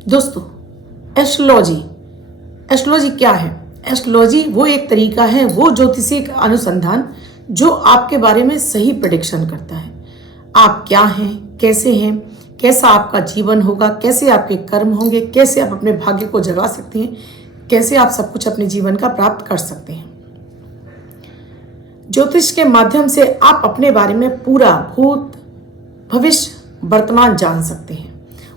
दोस्तों, एस्ट्रोलॉजी क्या है? एस्ट्रोलॉजी वो एक तरीका है, वो ज्योतिषीय अनुसंधान जो आपके बारे में सही प्रेडिक्शन करता है। आप क्या हैं, कैसे हैं, कैसा आपका जीवन होगा, कैसे आपके कर्म होंगे, कैसे आप अपने भाग्य को जगा सकते हैं, कैसे आप सब कुछ अपने जीवन का प्राप्त कर सकते हैं। ज्योतिष के माध्यम से आप अपने बारे में पूरा भूत, भविष्य, वर्तमान जान सकते हैं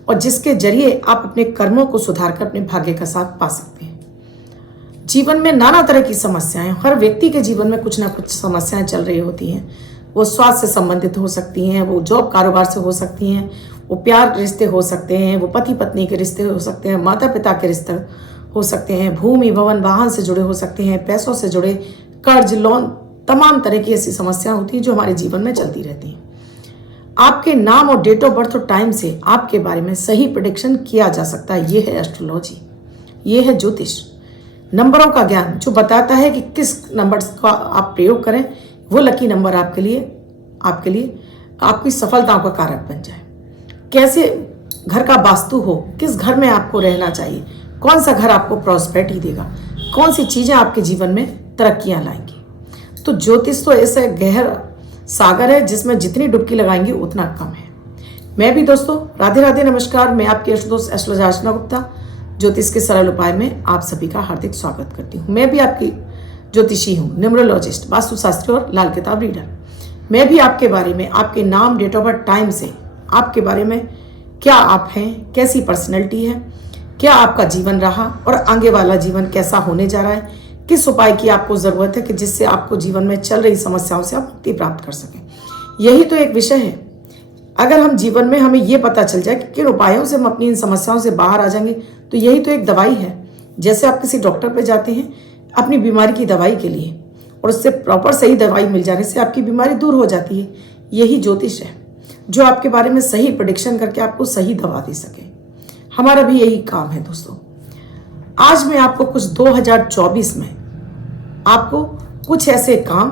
और जिसके जरिए आप अपने कर्मों को सुधार कर अपने भाग्य का साथ पा सकते हैं। जीवन में नाना तरह की समस्याएं, हर व्यक्ति के जीवन में कुछ ना कुछ समस्याएं चल रही होती हैं। वो स्वास्थ्य से संबंधित हो सकती हैं, वो जॉब कारोबार से हो सकती हैं, वो प्यार रिश्ते हो सकते हैं, वो पति पत्नी के रिश्ते हो सकते हैं, माता पिता के रिश्ते हो सकते हैं, भूमि भवन वाहन से जुड़े हो सकते हैं, पैसों से जुड़े, कर्ज लोन, तमाम तरह की ऐसी समस्याएं होती हैं जो हमारे जीवन में चलती रहती हैं। आपके नाम और डेट ऑफ बर्थ और टाइम से आपके बारे में सही प्रेडिक्शन किया जा सकता है। ये है एस्ट्रोलॉजी, ये है ज्योतिष। नंबरों का ज्ञान जो बताता है कि किस नंबर्स का आप प्रयोग करें वो लकी नंबर आपके लिए आपकी सफलताओं का कारक बन जाए। कैसे घर का वास्तु हो, किस घर में आपको रहना चाहिए, कौन सा घर आपको प्रॉस्पेरिटी देगा, कौन सी चीज़ें आपके जीवन में तरक्कियां लाएंगी। तो ज्योतिष तो ऐसा गहरा सागर है जिसमें जितनी डुबकी लगाएंगे उतना कम है। मैं भी दोस्तों, राधे राधे, नमस्कार। मैं आपकी दोस्त एस्ट्रोलॉजर अर्चना गुप्ता ज्योतिष के सरल उपाय में आप सभी का हार्दिक स्वागत करती हूँ। मैं भी आपकी ज्योतिषी हूँ, न्यूमरोलॉजिस्ट, वास्तुशास्त्री और लाल किताब रीडर। मैं भी आपके बारे में, आपके नाम, डेट ऑफ बर्थ, टाइम से आपके बारे में, क्या आप हैं, कैसी पर्सनैलिटी है, क्या आपका जीवन रहा और आगे वाला जीवन कैसा होने जा रहा है, किस उपाय की आपको ज़रूरत है कि जिससे आपको जीवन में चल रही समस्याओं से आप मुक्ति प्राप्त कर सकें। यही तो एक विषय है। अगर हम जीवन में हमें ये पता चल जाए कि किन उपायों से हम अपनी इन समस्याओं से बाहर आ जाएंगे, तो यही तो एक दवाई है। जैसे आप किसी डॉक्टर पे जाते हैं अपनी बीमारी की दवाई के लिए और उससे प्रॉपर सही दवाई मिल जाने से आपकी बीमारी दूर हो जाती है। यही ज्योतिष है जो आपके बारे में सही प्रेडिक्शन करके आपको सही दवा दे सके। हमारा भी यही काम है दोस्तों। आज मैं आपको कुछ 2024 में आपको कुछ ऐसे काम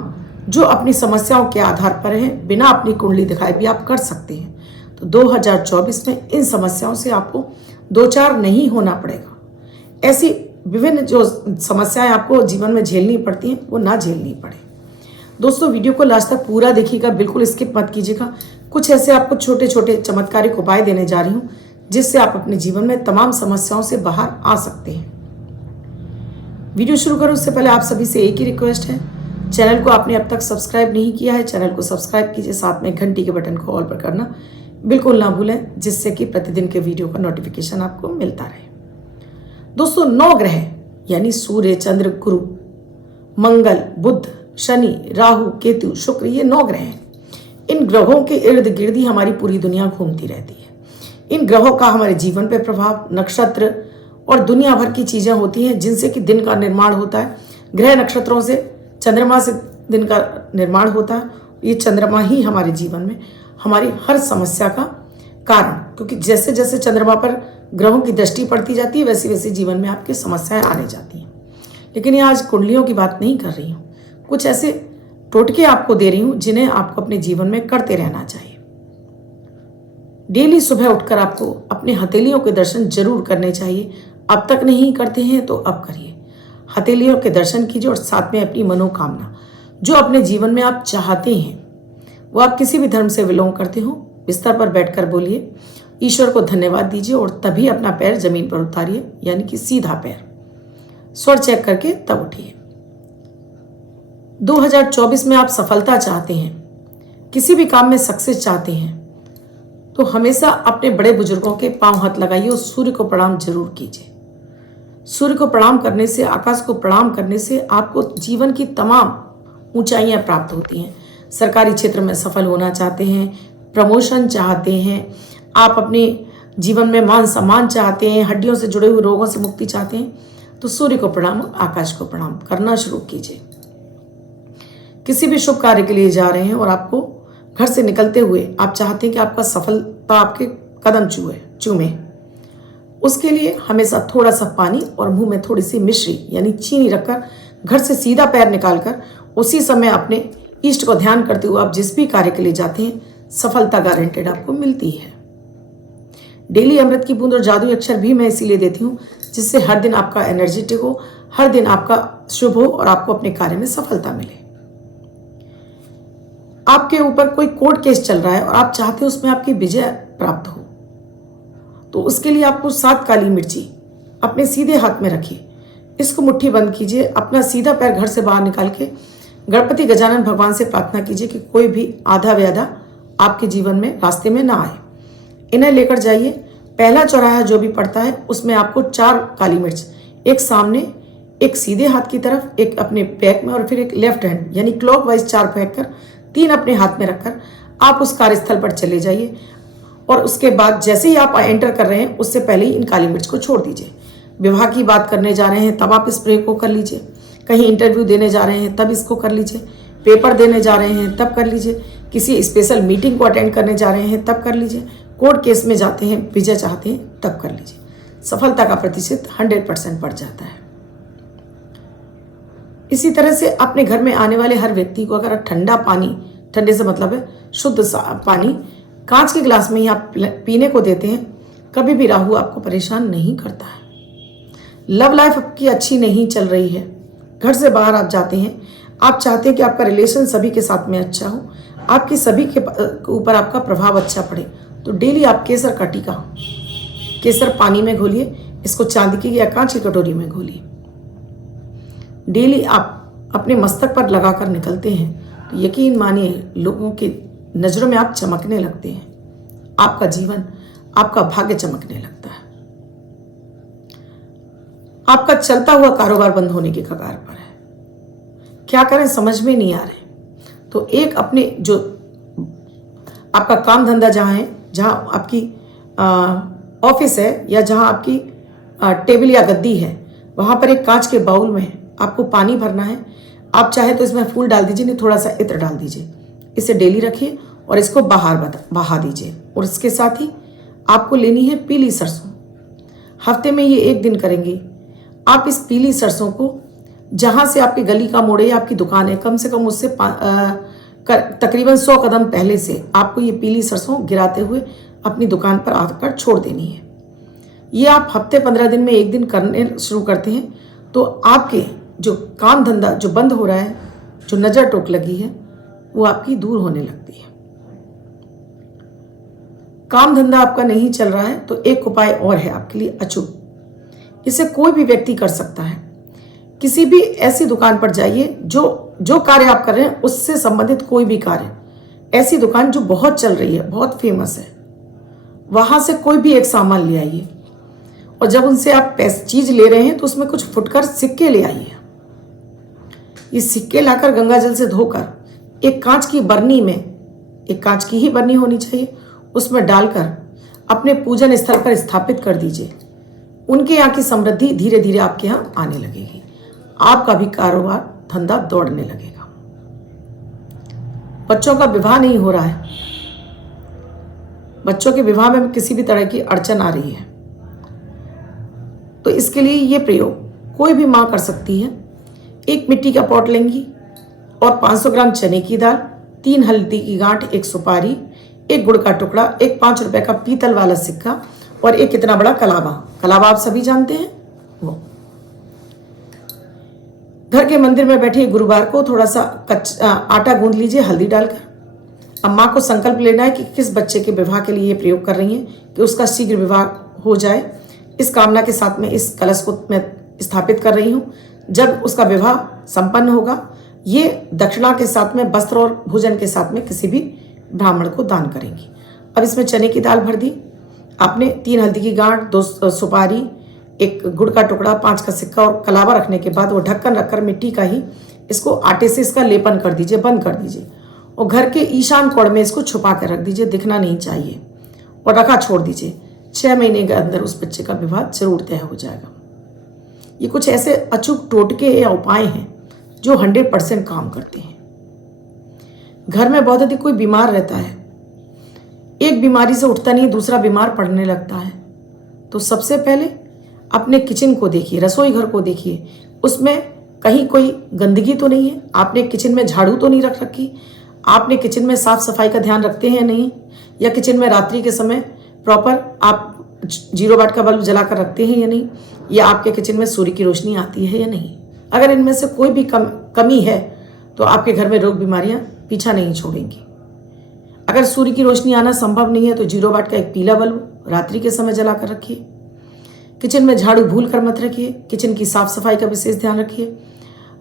जो अपनी समस्याओं के आधार पर हैं, बिना अपनी कुंडली दिखाए भी आप कर सकते हैं। तो 2024 में इन समस्याओं से आपको दो चार नहीं होना पड़ेगा। ऐसी विभिन्न जो समस्याएं आपको जीवन में झेलनी पड़ती हैं वो ना झेलनी पड़े। दोस्तों, वीडियो को लास्ट तक पूरा देखिएगा, बिल्कुल स्किप मत कीजिएगा। कुछ ऐसे आपको छोटे छोटे चमत्कारिक उपाय देने जा रही हूँ जिससे आप अपने जीवन में तमाम समस्याओं से बाहर आ सकते हैं। वीडियो शुरू करूँ उससे पहले आप सभी से एक ही रिक्वेस्ट है, चैनल को आपने अब तक सब्सक्राइब नहीं किया है, चैनल को सब्सक्राइब कीजिए, साथ में घंटी के बटन को ऑल पर करना बिल्कुल ना भूलें, जिससे कि प्रतिदिन के वीडियो का नोटिफिकेशन आपको मिलता रहे। दोस्तों, 9 ग्रह यानी सूर्य, चंद्र, गुरु, मंगल, बुध, शनि, राहु, केतु, शुक्र, ये 9 ग्रह हैं। इन ग्रहों के इर्द गिर्द ही हमारी पूरी दुनिया घूमती रहती है। इन ग्रहों का हमारे जीवन पर प्रभाव, नक्षत्र और दुनिया भर की चीजें होती हैं जिनसे कि दिन का निर्माण होता है। ग्रह नक्षत्रों से, चंद्रमा से दिन का निर्माण होता है। ये चंद्रमा ही हमारे जीवन में हमारी हर समस्या का कारण, क्योंकि जैसे जैसे चंद्रमा पर ग्रहों की दृष्टि पड़ती जाती है वैसे वैसे जीवन में आपकी समस्याएं आने जाती हैं। लेकिन ये आज कुंडलियों की बात नहीं कर रही हूँ, कुछ ऐसे टोटके आपको दे रही हूँ जिन्हें आपको अपने जीवन में करते रहना चाहिए। डेली सुबह उठकर आपको अपने हथेलियों के दर्शन जरूर करने चाहिए। अब तक नहीं करते हैं तो अब करिए। हथेलियों के दर्शन कीजिए और साथ में अपनी मनोकामना, जो अपने जीवन में आप चाहते हैं, वो आप किसी भी धर्म से बिलोंग करते हो, बिस्तर पर बैठकर बोलिए, ईश्वर को धन्यवाद दीजिए और तभी अपना पैर जमीन पर उतारिए, यानी कि सीधा पैर, स्वर चेक करके तब उठिए। 2024 में आप सफलता चाहते हैं, किसी भी काम में सक्सेस चाहते हैं, तो हमेशा अपने बड़े बुजुर्गों के पांव हाथ लगाइए और सूर्य को प्रणाम जरूर कीजिए। सूर्य को प्रणाम करने से, आकाश को प्रणाम करने से आपको जीवन की तमाम ऊंचाइयां प्राप्त होती हैं। सरकारी क्षेत्र में सफल होना चाहते हैं, प्रमोशन चाहते हैं, आप अपने जीवन में मान सम्मान चाहते हैं, हड्डियों से जुड़े हुए रोगों से मुक्ति चाहते हैं, तो सूर्य को प्रणाम, आकाश को प्रणाम करना शुरू कीजिए। किसी भी शुभ कार्य के लिए जा रहे हैं और आपको घर से निकलते हुए आप चाहते हैं कि आपका सफलता आपके कदम चूमे, उसके लिए हमेशा थोड़ा सा पानी और मुंह में थोड़ी सी मिश्री यानी चीनी रखकर घर से सीधा पैर निकालकर उसी समय अपने इष्ट को ध्यान करते हुए आप जिस भी कार्य के लिए जाते हैं, सफलता गारंटेड आपको मिलती है। डेली अमृत की बूंद और जादुई अक्षर भी मैं इसीलिए देती हूँ जिससे हर दिन आपका एनर्जेटिक हो, हर दिन आपका शुभ हो और आपको अपने कार्य में सफलता मिले। आपके ऊपर कोई कोर्ट केस चल रहा है और आप चाहते हो उसमें आपकी विजय प्राप्त हो, तो उसके लिए आपको 7 काली मिर्ची अपने सीधे हाथ में रखिए। इसको मुट्ठी बंद कीजिए, अपना सीधा पैर घर से बाहर निकाल के गणपति गजानन भगवान से प्रार्थना कीजिए कि कोई भी आधा व्याधा आपके जीवन में रास्ते में ना आए। इन्हें लेकर जाइए, पहला चौराहा जो भी पड़ता है उसमें आपको 4 काली मिर्च, एक सामने, एक सीधे हाथ की तरफ, एक अपने बैक में और फिर एक लेफ्ट हैंड यानी क्लॉकवाइज 4 फेंक कर 3 अपने हाथ में रखकर आप उस कार्यस्थल पर चले जाइए। और उसके बाद जैसे ही आप एंटर कर रहे हैं उससे पहले ही इन काली मिर्च को छोड़ दीजिए। विवाह की बात करने जा रहे हैं तब आप स्प्रे को कर लीजिए, कहीं इंटरव्यू देने जा रहे हैं तब इसको कर लीजिए, पेपर देने जा रहे हैं तब कर लीजिए, किसी स्पेशल मीटिंग को अटेंड करने जा रहे हैं तब कर लीजिए, कोर्ट केस में जाते हैं, विजय चाहते हैं तब कर लीजिए। सफलता का प्रतिशत 100% बढ़ जाता है। इसी तरह से अपने घर में आने वाले हर व्यक्ति को अगर ठंडा पानी, ठंडे से मतलब है शुद्ध पानी, कांच के गिलास में ही आप पीने को देते हैं, कभी भी राहु आपको परेशान नहीं करता है। लव लाइफ आपकी अच्छी नहीं चल रही है, घर से बाहर आप जाते हैं, आप चाहते हैं कि आपका रिलेशन सभी के साथ में अच्छा हो, आपकी सभी के ऊपर आपका प्रभाव अच्छा पड़े, तो डेली आप केसर का टीका, केसर पानी में घोलिए, इसको चांदी की या कांच की कटोरी में घोलिए। डेली आप अपने मस्तक पर लगाकर निकलते हैं तो यकीन मानिए लोगों की नज़रों में आप चमकने लगते हैं, आपका जीवन, आपका भाग्य चमकने लगता है। आपका चलता हुआ कारोबार बंद होने के कगार पर है, क्या करें समझ में नहीं आ रहे। तो एक अपने जो आपका काम धंधा जहाँ है, जहाँ आपकी ऑफिस है या जहाँ आपकी टेबल या गद्दी है, वहाँ पर एक कांच के बाउल में आपको पानी भरना है। आप चाहे तो इसमें फूल डाल दीजिए, नहीं थोड़ा सा इत्र डाल दीजिए, इसे डेली रखिए और इसको बाहर बहा दीजिए। और इसके साथ ही आपको लेनी है पीली सरसों। हफ्ते में ये 1 दिन करेंगे। आप इस पीली सरसों को जहाँ से आपकी गली का मोड़ या आपकी दुकान है, कम से कम उससे तकरीबन 100 कदम पहले से आपको ये पीली सरसों गिराते हुए अपनी दुकान पर आकर छोड़ देनी है। ये आप हफ्ते 15 दिन में 1 दिन करने शुरू करते हैं तो आपके जो काम धंधा जो बंद हो रहा है, जो नज़र टोक लगी है, वो आपकी दूर होने लगती है। काम धंधा आपका नहीं चल रहा है तो एक उपाय और है आपके लिए अचूक, इसे कोई भी व्यक्ति कर सकता है। किसी भी ऐसी दुकान पर जाइए जो कार्य आप कर रहे हैं उससे संबंधित कोई भी कार्य, ऐसी दुकान जो बहुत चल रही है, बहुत फेमस है, वहां से कोई भी एक सामान ले आइए और जब उनसे आप चीज ले रहे हैं तो उसमें कुछ फुटकर सिक्के ले आइए। ये सिक्के लाकर गंगा जल से धोकर एक कांच की बरनी में, एक कांच की ही बरनी होनी चाहिए, उसमें डालकर अपने पूजन स्थल पर स्थापित कर दीजिए। उनके यहाँ की समृद्धि धीरे धीरे आपके यहाँ आने लगेगी, आपका भी कारोबार धंधा दौड़ने लगेगा। बच्चों का विवाह नहीं हो रहा है, बच्चों के विवाह में किसी भी तरह की अड़चन आ रही है, तो इसके लिए ये प्रयोग कोई भी माँ कर सकती है। एक मिट्टी का पॉट लेंगी और 500 ग्राम चने की दाल, 3 हल्दी की गांठ, 1 सुपारी, 1 गुड़ का टुकड़ा, 1 5 रुपए का पीतल वाला सिक्का और एक इतना बड़ा कलावा। कलावा आप सभी जानते हैं वो। घर के मंदिर में बैठे गुरुवार को थोड़ा सा आटा गूंद लीजिए हल्दी डालकर। अब माँ को संकल्प लेना है कि किस बच्चे के विवाह के लिए ये प्रयोग कर रही हैं कि उसका शीघ्र विवाह हो जाए। इस कामना के साथ में इस कलश को मैं स्थापित कर रही हूँ। जब उसका विवाह संपन्न होगा, ये दक्षिणा के साथ में वस्त्र और भोजन के साथ में किसी भी ब्राह्मण को दान करेंगी। अब इसमें चने की दाल भर दी आपने, 3 हल्दी की गांठ, 2 सुपारी, 1 गुड़ का टुकड़ा, 5 का सिक्का और कलावा रखने के बाद वो ढक्कन रखकर मिट्टी का ही इसको आटे से इसका लेपन कर दीजिए, बंद कर दीजिए और घर के ईशान कोण में इसको छुपा कर रख दीजिए, दिखना नहीं चाहिए और रखा छोड़ दीजिए। 6 महीने के अंदर उस बच्चे का विवाह जरूर तय हो जाएगा। ये कुछ ऐसे अचूक टोटके या उपाय हैं जो 100% काम करते हैं। घर में बहुत अधिक कोई बीमार रहता है, एक बीमारी से उठता नहीं, दूसरा बीमार पड़ने लगता है, तो सबसे पहले अपने किचन को देखिए, रसोई घर को देखिए, उसमें कहीं कोई गंदगी तो नहीं है, आपने किचन में झाड़ू तो नहीं रख रखी, आपने किचन में साफ सफाई का ध्यान रखते हैं नहीं, या किचन में रात्रि के समय प्रॉपर आप जीरो वाट का बल्ब जलाकर रखते हैं या नहीं, या आपके किचन में सूर्य की रोशनी आती है या नहीं। अगर इनमें से कोई भी कमी है तो आपके घर में रोग बीमारियां पीछा नहीं छोड़ेंगी। अगर सूर्य की रोशनी आना संभव नहीं है तो जीरो वाट का एक पीला बल्ब रात्रि के समय जलाकर रखिए। किचन में झाड़ू भूल कर मत रखिए। किचन की साफ सफाई का विशेष ध्यान रखिए।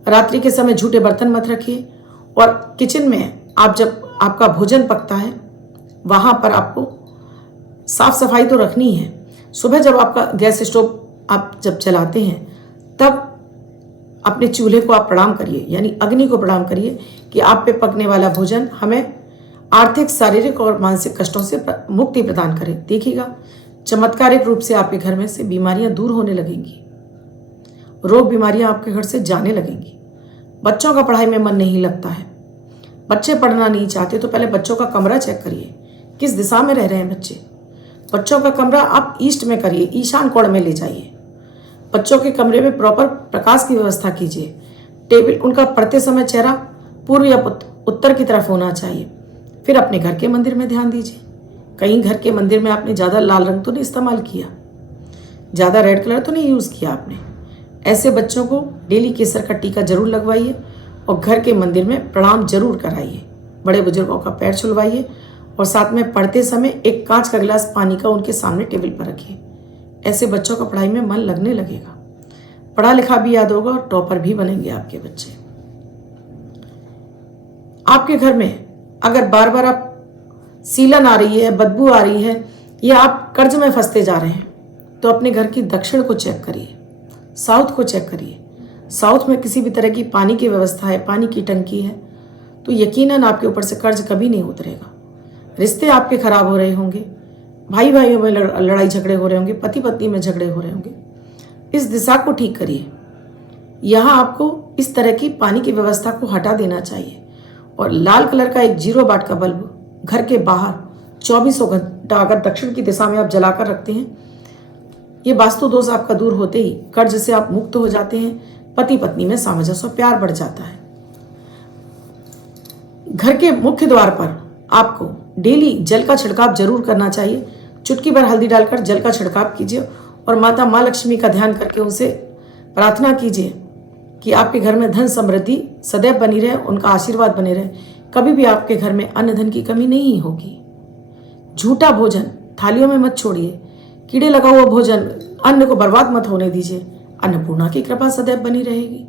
रात्रि के समय झूठे बर्तन मत रखिए। और किचन में आप जब आपका भोजन पकता है वहां पर आपको साफ सफाई तो रखनी है। सुबह जब आपका गैस स्टोव आप जब चलाते हैं तब अपने चूल्हे को आप प्रणाम करिए, यानी अग्नि को प्रणाम करिए कि आप पे पकने वाला भोजन हमें आर्थिक, शारीरिक और मानसिक कष्टों से मुक्ति प्रदान करे। देखिएगा चमत्कारिक रूप से आपके घर में से बीमारियां दूर होने लगेंगी, रोग बीमारियां आपके घर से जाने लगेंगी। बच्चों का पढ़ाई में मन नहीं लगता है, बच्चे पढ़ना नहीं चाहते तो पहले बच्चों का कमरा चेक करिए, किस दिशा में रह रहे हैं बच्चे। बच्चों का कमरा आप ईस्ट में करिए, ईशान कोण में ले जाइए। बच्चों के कमरे में प्रॉपर प्रकाश की व्यवस्था कीजिए। टेबल उनका पढ़ते समय चेहरा पूर्व या उत्तर की तरफ होना चाहिए। फिर अपने घर के मंदिर में ध्यान दीजिए। कहीं घर के मंदिर में आपने ज़्यादा लाल रंग तो नहीं इस्तेमाल किया, ज़्यादा रेड कलर तो नहीं यूज़ किया आपने। ऐसे बच्चों को डेली केसर का टीका जरूर लगवाइए और घर के मंदिर में प्रणाम जरूर कराइए। बड़े बुजुर्गों का पैर छुलवाइए और साथ में पढ़ते समय एक कांच का गिलास पानी का उनके सामने टेबल पर रखिए। ऐसे बच्चों का पढ़ाई में मन लगने लगेगा, पढ़ा लिखा भी याद होगा और टॉपर भी बनेंगे आपके बच्चे। आपके घर में अगर बार बार आप सीलन आ रही है, बदबू आ रही है या आप कर्ज में फंसते जा रहे हैं तो अपने घर की दक्षिण को चेक करिए, साउथ को चेक करिए। साउथ में किसी भी तरह की पानी की व्यवस्था है, पानी की टंकी है तो यकीनन आपके ऊपर से कर्ज कभी नहीं उतरेगा। रिश्ते आपके खराब हो रहे होंगे, भाई भाइयों में लड़ाई झगड़े हो रहे होंगे, पति पत्नी में झगड़े हो रहे होंगे, इस दिशा को ठीक करिए। यहाँ आपको इस तरह की पानी की व्यवस्था को हटा देना चाहिए। और लाल कलर का एक जीरो वाट का बल्ब घर के बाहर 24 घंटा अगर दक्षिण की दिशा में आप जलाकर रखते हैं, ये वास्तु दोष आपका दूर होते ही कर्ज से आप मुक्त हो जाते हैं। पति पत्नी में सामंजस्य और प्यार बढ़ जाता है। घर के मुख्य द्वार पर आपको डेली जल का छिड़काव जरूर करना चाहिए। चुटकी भर हल्दी डालकर जल का छिड़काव कीजिए और माता माँ लक्ष्मी का ध्यान करके उनसे प्रार्थना कीजिए कि आपके घर में धन समृद्धि सदैव बनी रहे, उनका आशीर्वाद बने रहे। कभी भी आपके घर में अन्न धन की कमी नहीं होगी। झूठा भोजन थालियों में मत छोड़िए। कीड़े लगा हुआ भोजन, अन्न को बर्बाद मत होने दीजिए। अन्नपूर्णा की कृपा सदैव बनी रहेगी।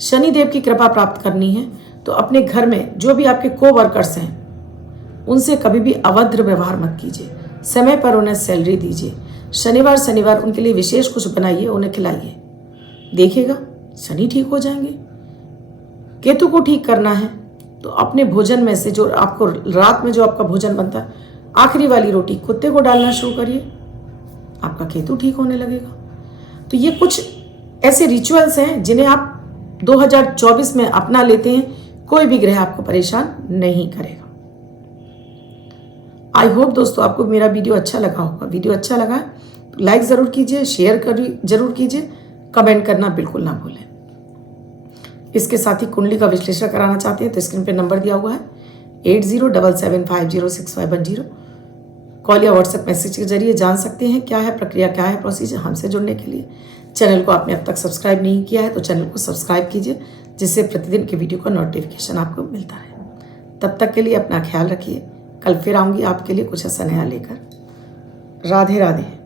शनि देव की कृपा प्राप्त करनी है तो अपने घर में जो भी आपके कोवर्कर्स हैं उनसे कभी भी अभद्र व्यवहार मत कीजिए। समय पर उन्हें सैलरी दीजिए। शनिवार उनके लिए विशेष कुछ बनाइए, उन्हें खिलाइए। देखिएगा शनि ठीक हो जाएंगे। केतु को ठीक करना है तो अपने भोजन में से जो आपको रात में जो आपका भोजन बनता है, आखिरी वाली रोटी कुत्ते को डालना शुरू करिए, आपका केतु ठीक होने लगेगा। तो ये कुछ ऐसे रिचुअल्स हैं जिन्हें आप 2024 में अपना लेते हैं, कोई भी ग्रह आपको परेशान नहीं करेगा। आई होप दोस्तों आपको मेरा वीडियो अच्छा लगा होगा। वीडियो अच्छा लगा तो लाइक ज़रूर कीजिए, शेयर जरूर कीजिए, कमेंट करना बिल्कुल ना भूलें। इसके साथ ही कुंडली का विश्लेषण कराना चाहते हैं तो स्क्रीन पे नंबर दिया हुआ है 8077506510। कॉल या व्हाट्सएप मैसेज के जरिए जान सकते हैं क्या है प्रक्रिया, क्या है प्रोसीजर हमसे जुड़ने के लिए। चैनल को आपने अब तक सब्सक्राइब नहीं किया है तो चैनल को सब्सक्राइब कीजिए, जिससे प्रतिदिन के वीडियो का नोटिफिकेशन आपको मिलता रहे। तब तक के लिए अपना ख्याल रखिए। कल फिर आऊँगी आपके लिए कुछ ऐसा नया लेकर। राधे राधे।